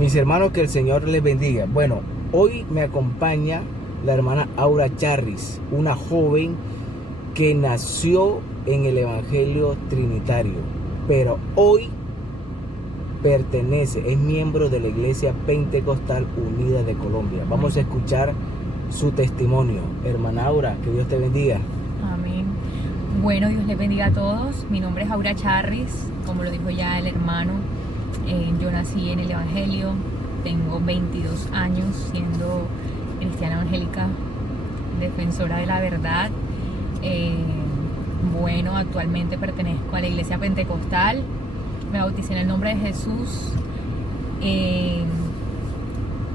Mis hermanos, que el Señor les bendiga. Bueno, hoy me acompaña la hermana Aura Charris, una joven que nació en el Evangelio Trinitario, pero hoy es miembro de la Iglesia Pentecostal Unida de Colombia. Vamos a escuchar su testimonio. Hermana Aura, que Dios te bendiga. Amén. Bueno, Dios les bendiga a todos. Mi nombre es Aura Charris, como lo dijo ya el hermano. Yo nací en el Evangelio, tengo 22 años siendo cristiana evangélica, defensora de la verdad. Bueno, actualmente pertenezco a la Iglesia Pentecostal, me bauticé en el nombre de Jesús.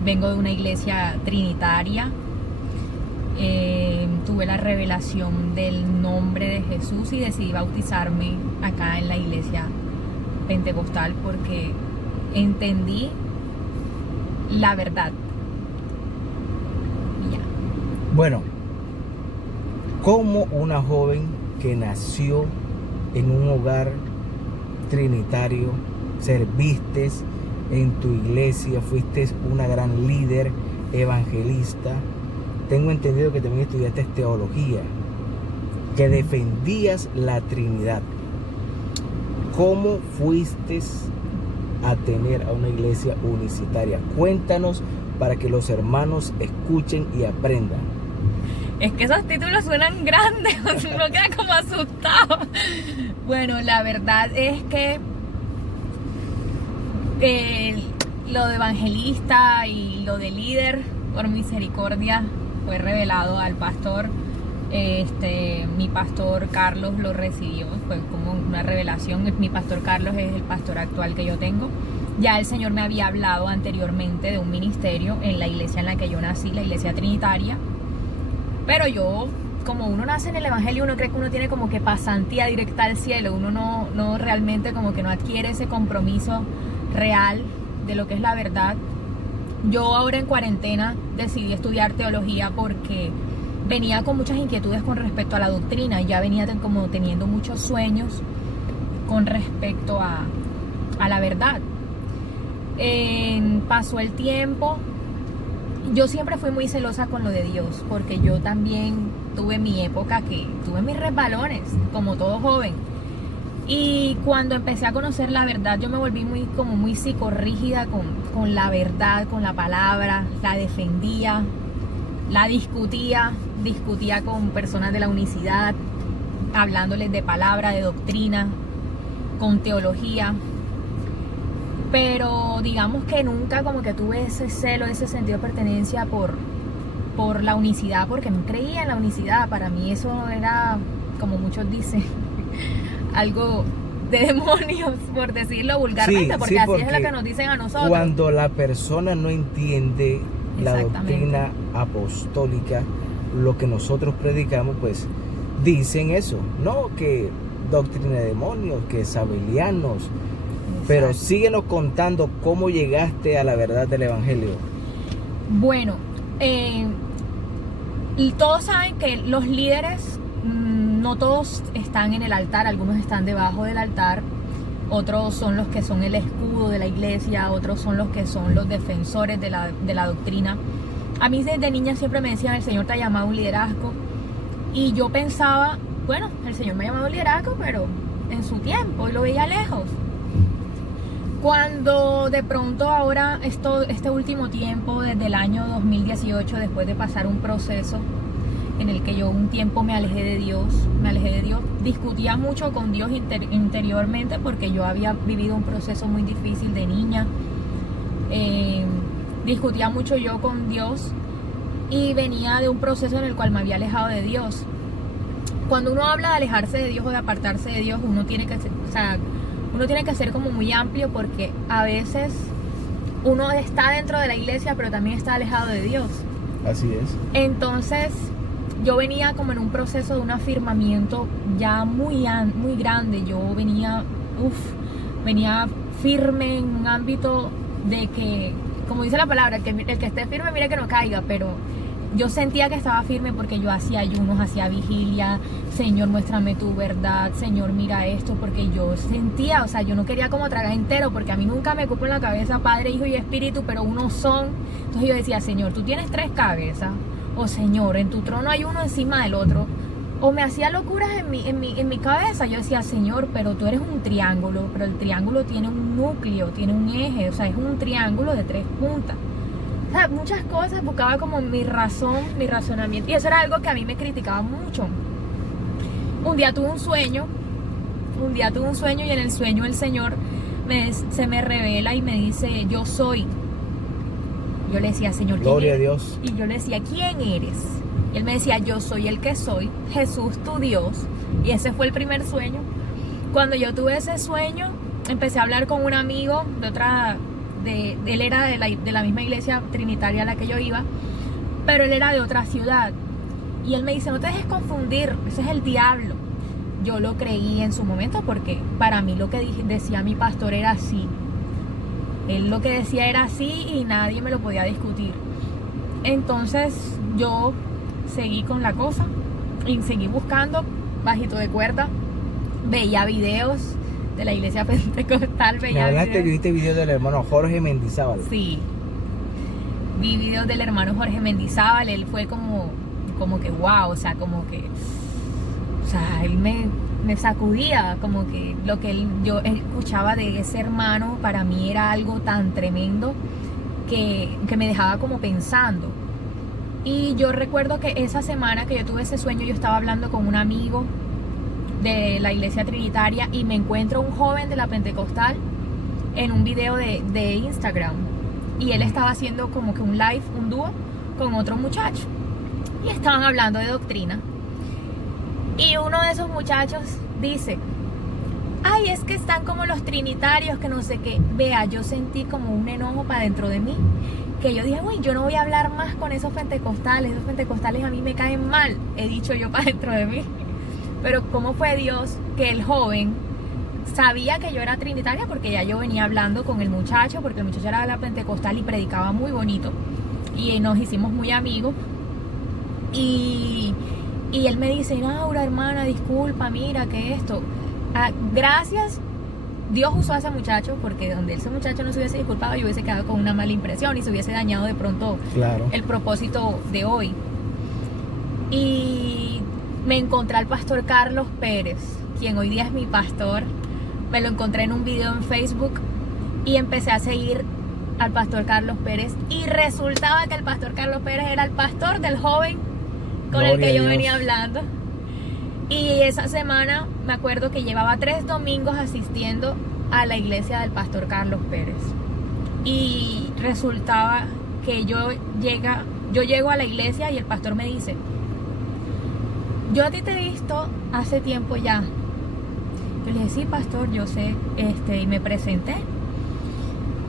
Vengo de una iglesia trinitaria. Tuve la revelación del nombre de Jesús y decidí bautizarme acá en la iglesia pentecostal porque entendí la verdad. Y ya. Bueno, como una joven que nació en un hogar trinitario, serviste en tu iglesia, fuiste una gran líder evangelista. Tengo entendido que también estudiaste teología, que defendías la Trinidad. ¿Cómo fuiste a tener a una iglesia unicitaria? Cuéntanos para que los hermanos escuchen y aprendan. Es que esos títulos suenan grandes, uno queda como asustado. Bueno, la verdad es que lo de evangelista y lo de líder, por misericordia, fue revelado al pastor. Mi pastor Carlos lo recibió, fue como una revelación. Mi pastor Carlos es el pastor actual que yo tengo. Ya el Señor me había hablado anteriormente de un ministerio en la iglesia en la que yo nací, la iglesia trinitaria. Pero yo, como uno nace en el Evangelio, uno cree que uno tiene como que pasantía directa al cielo. Uno no realmente como que no adquiere ese compromiso real de lo que es la verdad. Yo ahora en cuarentena decidí estudiar teología porque venía con muchas inquietudes con respecto a la doctrina. Ya venía como teniendo muchos sueños con respecto a la verdad. Pasó el tiempo. Yo siempre fui muy celosa con lo de Dios, porque yo también tuve mi época que tuve mis resbalones, como todo joven. Y cuando empecé a conocer la verdad, yo me volví muy psicorrígida con la verdad, con la palabra, la defendía, la discutía con personas de la unicidad, hablándoles de palabra, de doctrina, con teología. Pero digamos que nunca como que tuve ese celo, ese sentido de pertenencia por la unicidad, porque no creía en la unicidad. Para mí eso era, como muchos dicen, algo de demonios, por decirlo vulgarmente, porque así es lo que nos dicen a nosotros. Cuando la persona no entiende la doctrina apostólica, lo que nosotros predicamos, pues dicen eso, no que doctrina de demonios, que sabelianos. Pero síguenos contando cómo llegaste a la verdad del Evangelio. Bueno, todos saben que los líderes, no todos están en el altar, algunos están debajo del altar, otros son los que son el escudo de la iglesia, otros son los que son los defensores de la doctrina. A mí desde niña siempre me decían, el Señor te ha llamado a un liderazgo, y yo pensaba, bueno, el Señor me ha llamado a un liderazgo, pero en su tiempo, y lo veía lejos. Cuando de pronto ahora, este último tiempo, desde el año 2018, después de pasar un proceso en el que yo un tiempo me alejé de Dios, discutía mucho con Dios interiormente, porque yo había vivido un proceso muy difícil de niña. Discutía mucho yo con Dios y venía de un proceso en el cual me había alejado de Dios. Cuando uno habla de alejarse de Dios o de apartarse de Dios, uno tiene que ser como muy amplio, porque a veces uno está dentro de la iglesia pero también está alejado de Dios. Así es. Entonces yo venía como en un proceso de un afirmamiento ya muy grande. Yo venía firme en un ámbito de que, como dice la palabra, el que esté firme mire que no caiga, pero yo sentía que estaba firme porque yo hacía ayunos, hacía vigilia. Señor, muéstrame tu verdad. Señor, mira esto, porque yo sentía, o sea, yo no quería como tragar entero, porque a mí nunca me cupo en la cabeza Padre, Hijo y Espíritu, pero uno son. Entonces yo decía, Señor, tú tienes 3 cabezas, o Señor, en tu trono hay uno encima del otro. O me hacía locuras en mi cabeza. Yo decía, Señor, pero tú eres un triángulo, pero el triángulo tiene un núcleo, tiene un eje, o sea, es un triángulo de 3 puntas. O sea, muchas cosas, buscaba como mi razón, mi razonamiento, y eso era algo que a mí me criticaba mucho. Un día tuve un sueño y en el sueño el Señor se me revela y me dice, yo soy. Yo le decía, Señor, ¿quién Gloria a eres? Dios. Y yo le decía, ¿quién eres? Y él me decía, yo soy el que soy, Jesús tu Dios. Y ese fue el primer sueño. Cuando yo tuve ese sueño, empecé a hablar con un amigo él era de la misma iglesia trinitaria a la que yo iba, pero él era de otra ciudad. Y él me dice, no te dejes confundir, ese es el diablo. Yo lo creí en su momento porque para mí lo que decía mi pastor era así. Él lo que decía era así y nadie me lo podía discutir. Entonces yo seguí con la cosa y seguí buscando bajito de cuerda. Veía videos de la iglesia pentecostal. Me hablaste que viste videos del hermano Jorge Mendizábal. Sí, vi videos del hermano Jorge Mendizábal. Él fue como que wow, o sea, como que, o sea, él me sacudía, como que lo que yo escuchaba de ese hermano para mí era algo tan tremendo que me dejaba como pensando. Y yo recuerdo que esa semana que yo tuve ese sueño, yo estaba hablando con un amigo de la iglesia trinitaria y me encuentro un joven de la pentecostal en un video de Instagram, y él estaba haciendo como que un live, un dúo con otro muchacho, y estaban hablando de doctrina, y uno de esos muchachos dice, ay, es que están como los trinitarios, que no sé qué. Vea, yo sentí como un enojo para dentro de mí, que yo dije, uy, yo no voy a hablar más con esos pentecostales a mí me caen mal, he dicho yo para dentro de mí. Pero cómo fue Dios que el joven sabía que yo era trinitaria, porque ya yo venía hablando con el muchacho, porque el muchacho era de la pentecostal y predicaba muy bonito, y nos hicimos muy amigos. Y él me dice, Laura, hermana, disculpa, mira que esto, gracias, Dios usó a ese muchacho, porque donde ese muchacho no se hubiese disculpado, yo hubiese quedado con una mala impresión y se hubiese dañado de pronto el propósito de hoy. Y me encontré al pastor Carlos Pérez, quien hoy día es mi pastor. Me lo encontré en un video en Facebook y empecé a seguir al pastor Carlos Pérez, y resultaba que el pastor Carlos Pérez era el pastor del joven con el que yo venía hablando. Y esa semana me acuerdo que llevaba 3 domingos asistiendo a la iglesia del pastor Carlos Pérez, y resultaba que yo llego a la iglesia y el pastor me dice, yo a ti te he visto hace tiempo ya. Yo le dije, sí, pastor, yo sé, y me presenté.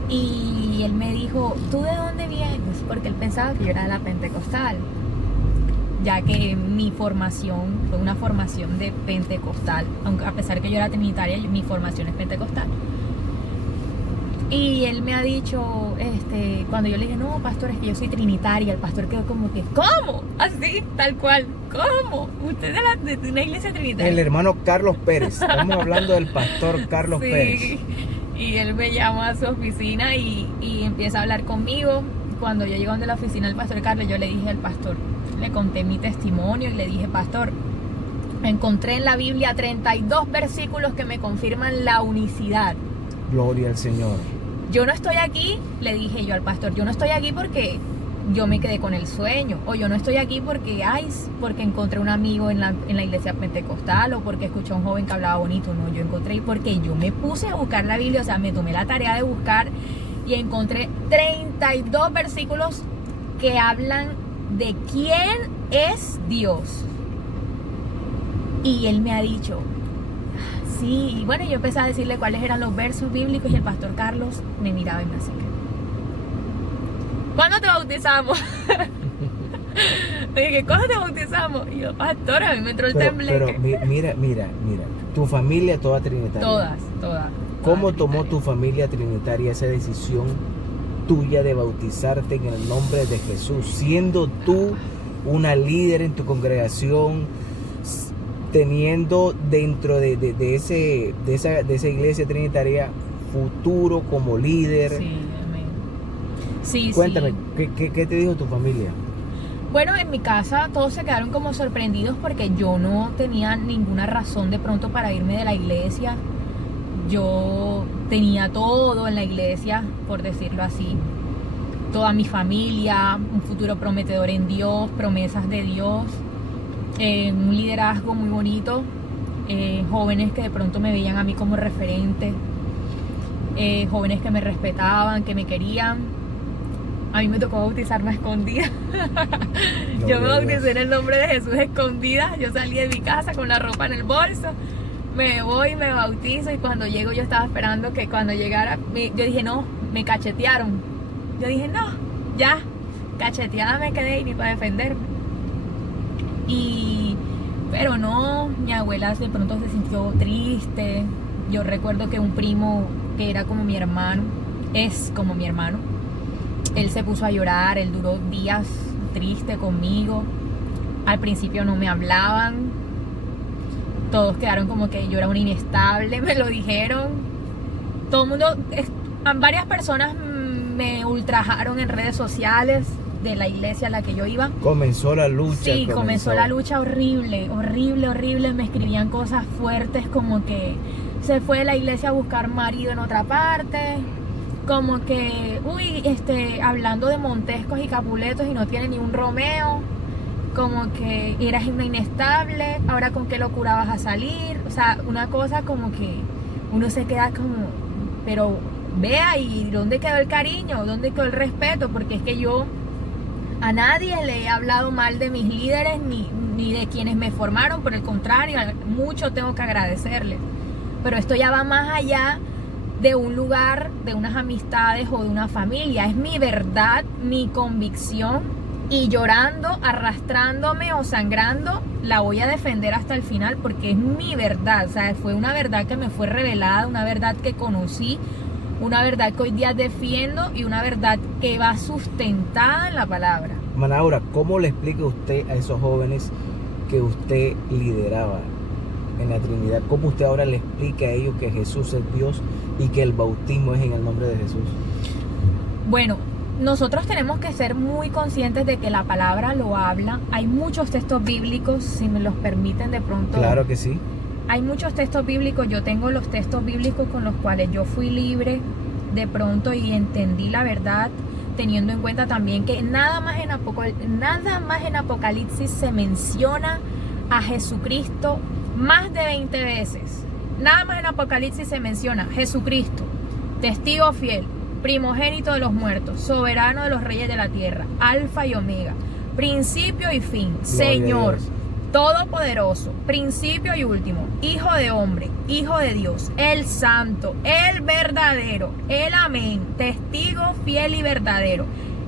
Y él me dijo, ¿tú de dónde vienes? Porque él pensaba que yo era de la pentecostal, ya que mi formación fue una formación de pentecostal, aunque a pesar que yo era trinitaria, mi formación es pentecostal. Y él me ha dicho, cuando yo le dije, no, pastor, es que yo soy trinitaria, el pastor quedó como que, ¿cómo? Así, tal cual, ¿cómo? ¿Usted es de una iglesia trinitaria? El hermano Carlos Pérez, estamos hablando del pastor Carlos Pérez. Y él me llama a su oficina y empieza a hablar conmigo. Cuando yo llego donde la oficina del pastor Carlos, yo le dije al pastor, le conté mi testimonio y le dije, pastor, encontré en la Biblia 32 versículos que me confirman la unicidad. Gloria al Señor. Yo no estoy aquí, le dije yo al pastor, yo no estoy aquí porque yo me quedé con el sueño, o yo no estoy aquí porque encontré un amigo en la iglesia pentecostal, o porque escuché a un joven que hablaba bonito. No, yo encontré porque yo me puse a buscar la Biblia, o sea, me tomé la tarea de buscar y encontré 32 versículos que hablan de quién es Dios. Y él me ha dicho, sí, y bueno, yo empecé a decirle cuáles eran los versos bíblicos, y el pastor Carlos me miraba y me hacía, ¿cuándo te bautizamos? Me dije, ¿cuándo te bautizamos? Y yo, pastor, a mí me entró el tembleque. Pero mira, tu familia toda trinitaria. Todas. ¿Cómo tomó tu familia trinitaria esa decisión tuya de bautizarte en el nombre de Jesús, siendo tú una líder en tu congregación, teniendo dentro de esa iglesia trinitaria futuro como líder. Sí, amén. Sí, Cuéntame, sí. ¿qué te dijo tu familia? Bueno, en mi casa todos se quedaron como sorprendidos porque yo no tenía ninguna razón de pronto para irme de la iglesia. Yo tenía todo en la iglesia, por decirlo así. Toda mi familia, un futuro prometedor en Dios, promesas de Dios, un liderazgo muy bonito, jóvenes que de pronto me veían a mí como referente, jóvenes que me respetaban, que me querían. A mí me tocó bautizarme a escondidas. Yo me bauticé en el nombre de Jesús escondida. Yo salí de mi casa con la ropa en el bolso. Me voy, me bautizo y cuando llego yo estaba esperando que cuando llegara, yo dije no, me cachetearon. Yo dije no, ya, cacheteada me quedé y ni para defenderme. Pero no, mi abuela de pronto se sintió triste. Yo recuerdo que un primo que era como mi hermano, es como mi hermano, él se puso a llorar, él duró días triste conmigo. Al principio no me hablaban, todos quedaron como que yo era una inestable, me lo dijeron. Todo el mundo, varias personas me ultrajaron en redes sociales de la iglesia a la que yo iba. Comenzó la lucha. Sí, comenzó la lucha horrible, horrible, horrible. Me escribían cosas fuertes como que se fue de la iglesia a buscar marido en otra parte. Como que, hablando de Montescos y Capuletos y no tiene ni un Romeo. Como que eras una inestable, ahora con qué locura vas a salir. O sea, una cosa como que uno se queda como, pero vea, ¿y dónde quedó el cariño? ¿Dónde quedó el respeto? Porque es que yo a nadie le he hablado mal de mis líderes ni de quienes me formaron. Por el contrario, mucho tengo que agradecerles. Pero esto ya va más allá de un lugar, de unas amistades o de una familia. Es mi verdad, mi convicción, y llorando, arrastrándome o sangrando, la voy a defender hasta el final porque es mi verdad. O sea, fue una verdad que me fue revelada, una verdad que conocí, una verdad que hoy día defiendo y una verdad que va sustentada en la palabra. Manaura, ¿cómo le explica usted a esos jóvenes que usted lideraba en la Trinidad? ¿Cómo usted ahora le explica a ellos que Jesús es Dios y que el bautismo es en el nombre de Jesús? Bueno, nosotros tenemos que ser muy conscientes de que la palabra lo habla. Hay muchos textos bíblicos, si me los permiten de pronto. Claro que sí. Hay muchos textos bíblicos. Yo tengo los textos bíblicos con los cuales yo fui libre de pronto y entendí la verdad, teniendo en cuenta también que nada más en Apocalipsis se menciona a Jesucristo más de 20 veces. Nada más en Apocalipsis se menciona Jesucristo, testigo fiel, primogénito de los muertos, soberano de los reyes de la tierra, alfa y omega, principio y fin, Gloria Señor, todopoderoso, principio y último, hijo de hombre, hijo de Dios, el santo, el verdadero, el amén, testigo fiel y verdadero,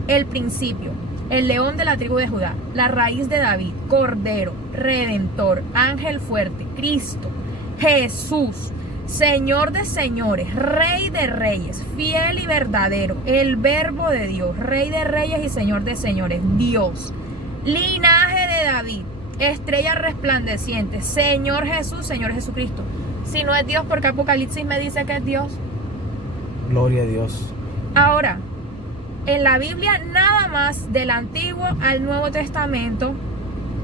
el principio, el león de la tribu de Judá, la raíz de David, cordero, redentor, ángel fuerte, Cristo, Jesús, Señor de señores, Rey de reyes, fiel y verdadero, el verbo de Dios, Rey de reyes y Señor de señores, Dios, linaje de David, estrella resplandeciente, Señor Jesús, Señor Jesucristo. Si no es Dios, porque Apocalipsis me dice que es Dios. Gloria a Dios. Ahora, en la Biblia nada más del Antiguo al Nuevo Testamento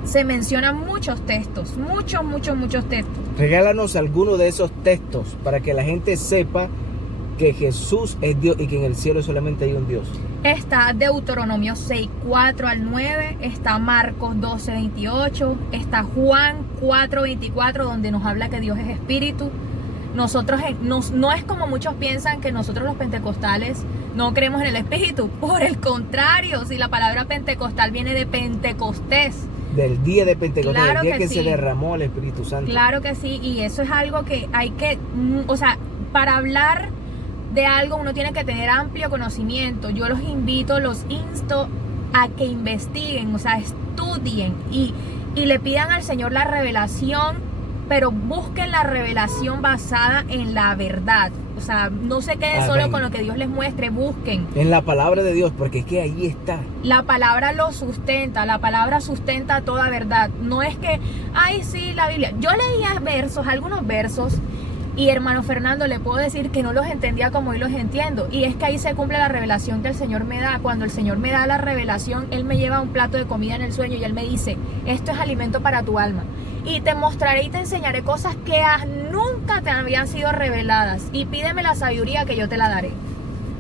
se mencionan muchos textos, muchos textos. Regálanos alguno de esos textos para que la gente sepa que Jesús es Dios y que en el cielo solamente hay un Dios. Está Deuteronomio 6:4 al 9, está Marcos 12:28, está Juan 4:24, donde nos habla que Dios es espíritu. Nosotros no es como muchos piensan que nosotros los pentecostales no creemos en el espíritu. Por el contrario, si la palabra pentecostal viene de Pentecostés, del día de Pentecostés, claro, el día que sí se derramó el Espíritu Santo. Claro que sí, y eso es algo que hay que, o sea, para hablar de algo uno tiene que tener amplio conocimiento. Yo los invito, los insto a que investiguen, o sea, estudien y le pidan al Señor la revelación, pero busquen la revelación basada en la verdad. O sea, no se queden Amén. solo con lo que Dios les muestre, busquen. En la palabra de Dios, porque es que ahí está. La palabra lo sustenta, la palabra sustenta toda verdad. No es que, ay, sí, la Biblia. Yo leía versos, algunos versos, y hermano Fernando, le puedo decir que no los entendía como hoy los entiendo. Y es que ahí se cumple la revelación que el Señor me da. Cuando el Señor me da la revelación, Él me lleva un plato de comida en el sueño y Él me dice, esto es alimento para tu alma. Y te mostraré y te enseñaré cosas que nunca te habían sido reveladas. Y pídeme la sabiduría que yo te la daré.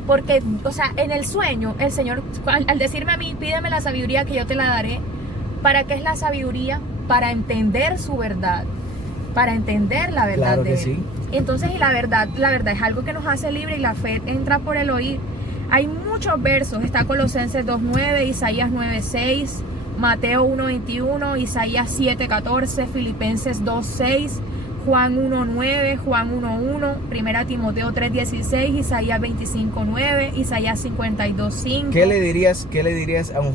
Porque, o sea, en el sueño, el Señor, al decirme a mí, pídeme la sabiduría que yo te la daré. ¿Para qué es la sabiduría? Para entender su verdad. Para entender la verdad Claro de que Él. sí. Entonces, y la verdad es algo que nos hace libre y la fe entra por el oír. Hay muchos versos. Está Colosenses 2.9, Isaías 9.6, Mateo 1.21, Isaías 7.14, Filipenses 2.6, Juan 1.9, Juan 1.1, 1 Timoteo 3.16, Isaías 25.9, Isaías 52.5. ¿Qué le dirías a un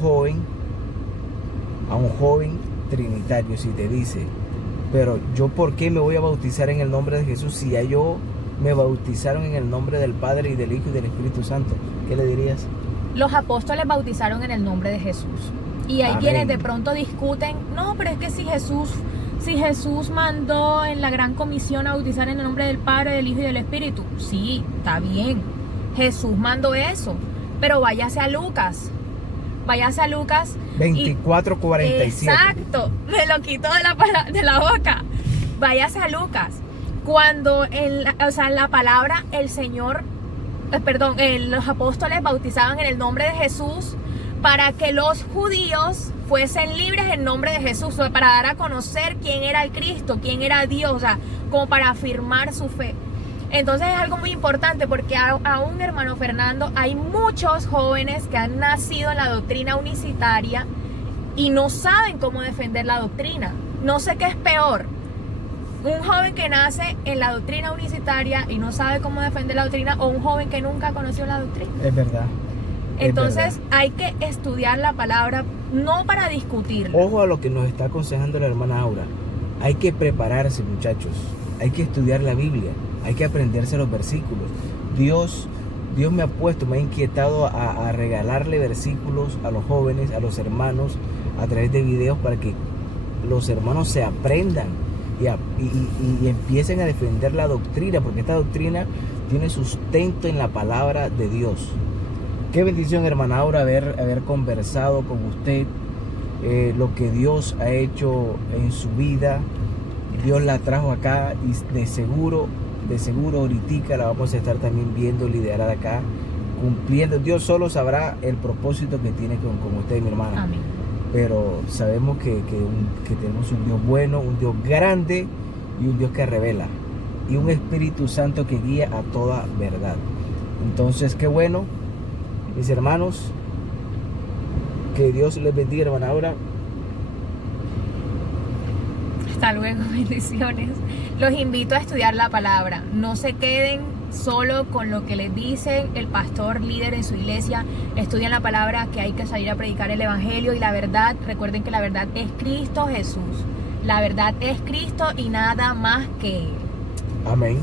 joven trinitario si te dice, pero yo por qué me voy a bautizar en el nombre de Jesús si ya yo me bautizaron en el nombre del Padre y del Hijo y del Espíritu Santo? ¿Qué le dirías? Los apóstoles bautizaron en el nombre de Jesús. Y hay Amén. quienes de pronto discuten, no, pero es que si Jesús mandó en la gran comisión a bautizar en el nombre del Padre, del Hijo y del Espíritu. Sí, está bien. Jesús mandó eso. Pero váyase a Lucas. Váyase a Lucas. 24:47. Exacto. Me lo quito de la boca. Váyase a Lucas. Cuando en la palabra el Señor, los apóstoles bautizaban en el nombre de Jesús para que los judíos fuesen libres en nombre de Jesús, o sea, para dar a conocer quién era el Cristo, quién era Dios, o sea, como para afirmar su fe. Entonces es algo muy importante porque aún, hermano Fernando, hay muchos jóvenes que han nacido en la doctrina unicitaria y no saben cómo defender la doctrina. No sé qué es peor, un joven que nace en la doctrina unicitaria y no sabe cómo defender la doctrina, o un joven que nunca conoció la doctrina. Es verdad. Entonces hay que estudiar la palabra, no para discutirla. Ojo a lo que nos está aconsejando la hermana Aura. Hay que prepararse, muchachos. Hay que estudiar la Biblia. Hay que aprenderse los versículos. Dios me ha inquietado a regalarle versículos a los jóvenes, a los hermanos, a través de videos para que los hermanos se aprendan y empiecen a defender la doctrina, porque esta doctrina tiene sustento en la palabra de Dios. Qué bendición, hermana Aura, haber conversado con usted, lo que Dios ha hecho en su vida. Dios la trajo acá y de seguro ahorita la vamos a estar también viendo liderar acá, cumpliendo. Dios solo sabrá el propósito que tiene con usted, mi hermana. Amén. Pero sabemos que tenemos un Dios bueno, un Dios grande y un Dios que revela, y un Espíritu Santo que guía a toda verdad. Entonces, qué bueno, mis hermanos, que Dios les bendiga, hermana Aura. Hasta luego, bendiciones. Los invito a estudiar la palabra. No se queden solo con lo que les dice el pastor líder en su iglesia. Estudien la palabra, que hay que salir a predicar el evangelio y la verdad. Recuerden que la verdad es Cristo Jesús. La verdad es Cristo y nada más que Él. Amén.